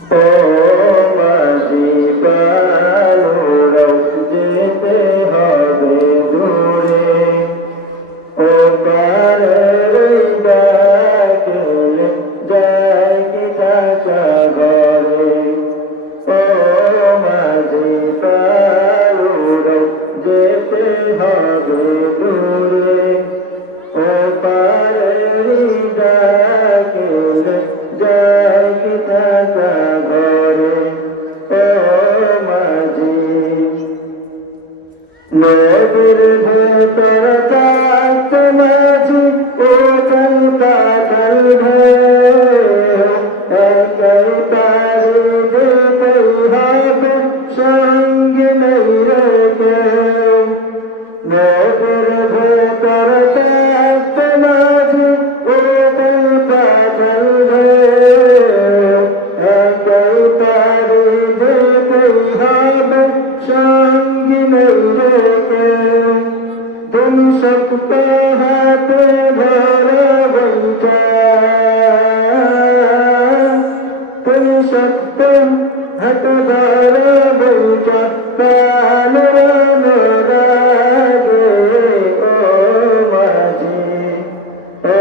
ও মাঝি প্রাণরাও যেতে হবে দূরে, ও পারের ডাকলে যায় কি কাঁচা ঘরে, ও মাঝি প্রাণরাও যেতে হবে দূরে, ও পারের ডাকলে যায় কি কাঁচা ঘরে, ও মাঝি। নদীর ভেতর থাকতে মাঝি উথাল পাথাল ঢেউ, একাই পারি যেতেই হবে সঙ্গে নেই রে কেউ। নদীর ভেতর থাকতে মাঝি উথাল পাথাল ঢেউ, একাই পারি যেতেই হবে সঙ্গে নেই রে কেউ। তুমি শক্ত হাতে ধরে বইটা, তুমি শক্ত হাতে ধরে বইটা প্রাণের অনুরাগে, ও মাঝি, ও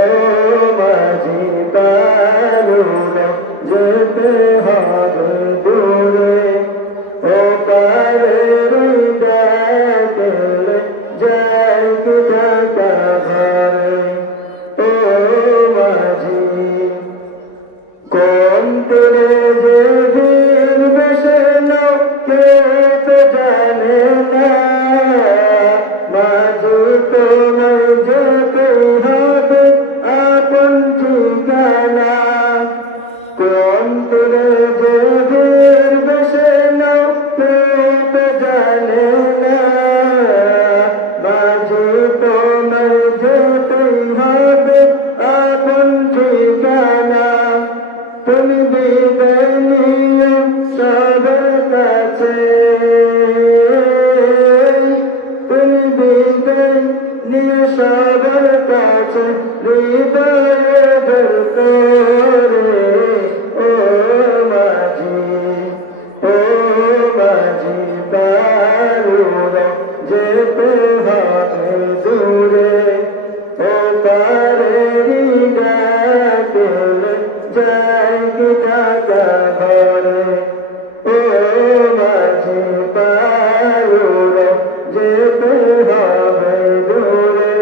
মাঝি প্রাণরাও যেতে হবে দূরে, ও পারের ডাকলে যায় কি কাঁচা ঘরে, ও মাঝি। কোন তীরে যে বীর বেশে লোকে তো জানে না, মাঝি তোমায় যেতেই হবে আপন ঠিকানা। কোন তীরে যে বীর বেশে লোকে তো জানে না, মাঝি তোমায় যেতেই হবে আপন ঠিকানা। তুমি বিদায় নিয়ে সবার কাছে, তুমি বিদায় নিয়ে সবার কাছে হৃদয়ে বের করে, ও মাঝি, ও মাঝি প্রাণরাও যেতে হবে দূরে, ও পারের ডাকলে যায় কি কাঁচা ঘরে, ও মাঝি প্রাণরাও যেতে হবে দূরে,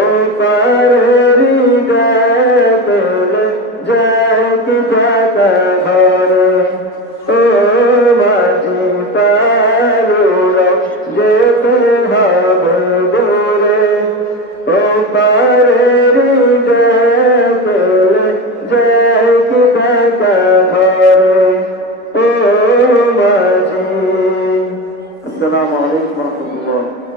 ও পারের ডাকলে যায় কি কাঁচা ঘরে, ও মাঝি প্রাণরাও যেতে হবে দূরে, ও পারের ডাকলে যায় কি কাঁচা ঘরে, ও মাঝি। আসসালামু আলাইকুম ওয়া রাহমাতুল্লাহ।